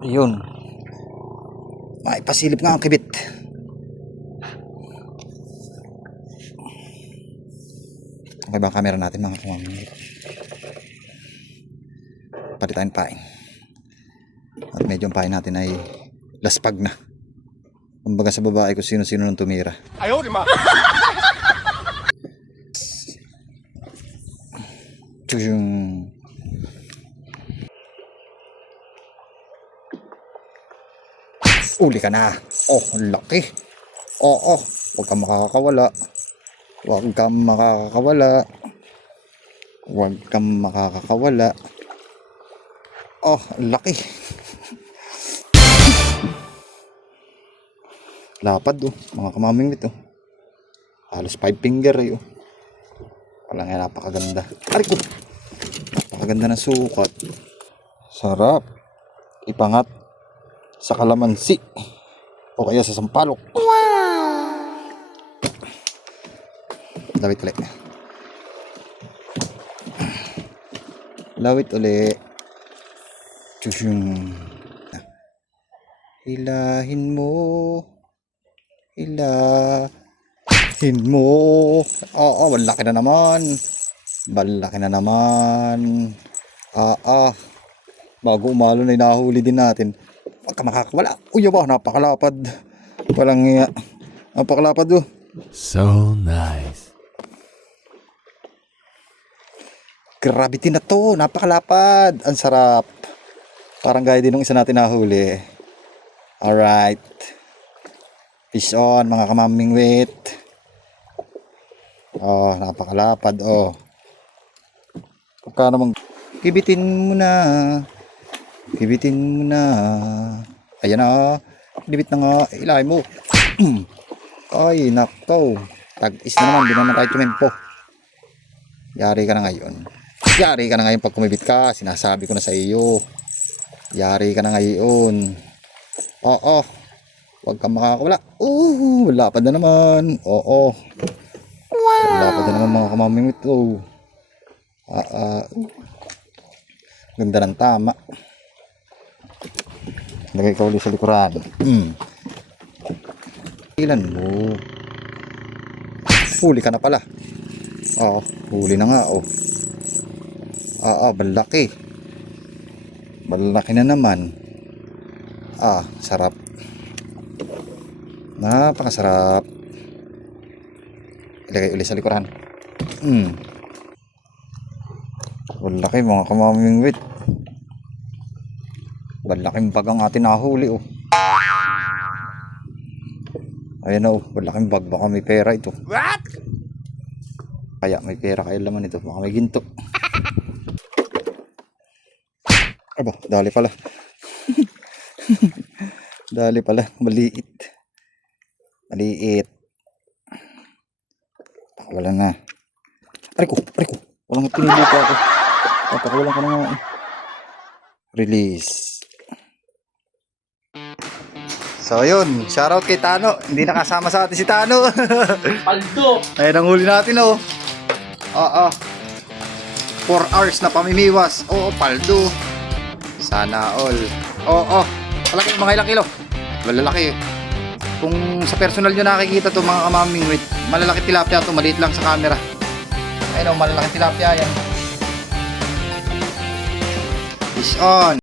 Yun. Ay, pasilip nga ang kibit. Okay ba ang camera natin mga kamaming? Palitain pain. At medyo ang pain natin ay laspag na. Kumbaga sa babae kung sino-sino nang tumira. Ayaw, di ma! Tiyung. Uli ka na. Oh, laki. Oo, huwag kang makakawala. Huwag kang makakawala. Huwag kang makakawala. Oh, laki. Lapad oh, mga kamaming ito. Halos 5 finger eh oh. Wala nga, napakaganda. Aray ko! Napakaganda ng sukat. Sarap. Ipangat sa kalamansi o kaya sa sampalok. Wow! Lawit ulit. Lawit ulit. Tsusyung. Hilahin mo. Hilahin mo. Oo, malaki na naman. Malaki na naman. Bago umalo na inahuli din natin. Huwag ka makakawala. Uy, ba, napakalapad. Walang iya. Napakalapad oh. So nice. Gravity na to. Napakalapad. Ang sarap. Parang gaya din ng isa natin nahuli. Alright. Fish on mga kamaming wait. Oh, napakalapad oh. Pagka namang kibitin mo na. Kibitin mo na. Ayan na. Kinibit na nga. Ilahin mo. Ay, nakto. Tag-is na naman. Di naman tayo tumempo. Yari ka na ngayon. Yari ka na ngayon pag kumibit ka. Sinasabi ko na sa iyo. Yari ka na ngayon. Oo. Huwag kang makakawala. Lapad na naman. Oo. Wow. Lapad na naman mga kamaming ito. Ganda ng tama. Lagay ka ulit sa likuran. Ilan mo? Huli ka na pala. Oo, huli na nga oh. Balaki. Balaki na naman. Sarap. Napakasarap. Ilagay ulit sa likuran. Balaki mga kamaming wit. Balaking bag ang atin nahuli oh. Ayan na oh, balaking bag. Baka may pera ito. What? Kaya may pera kaya laman ito. Baka may ginto. Aba, dali pala. Dali pala, maliit. Maliit. Wala na. Aray ko. Walang pinili pa ako. Pakawalan ka na nga. Release. So yun, shoutout kay Tano. Hindi nakasama sa atin si Tano. Paldo! Ayan ang huli natin oh. 4 hours na pamimiwas. Oo, paldo. Sana all. Oo. Malaki, mga ilang kilo. Malalaki. Kung sa personal nyo nakikita to mga kamaming wait, malalaki tilapia to, maliit lang sa camera. Ayun oh, malalaki tilapia yan. Fish on.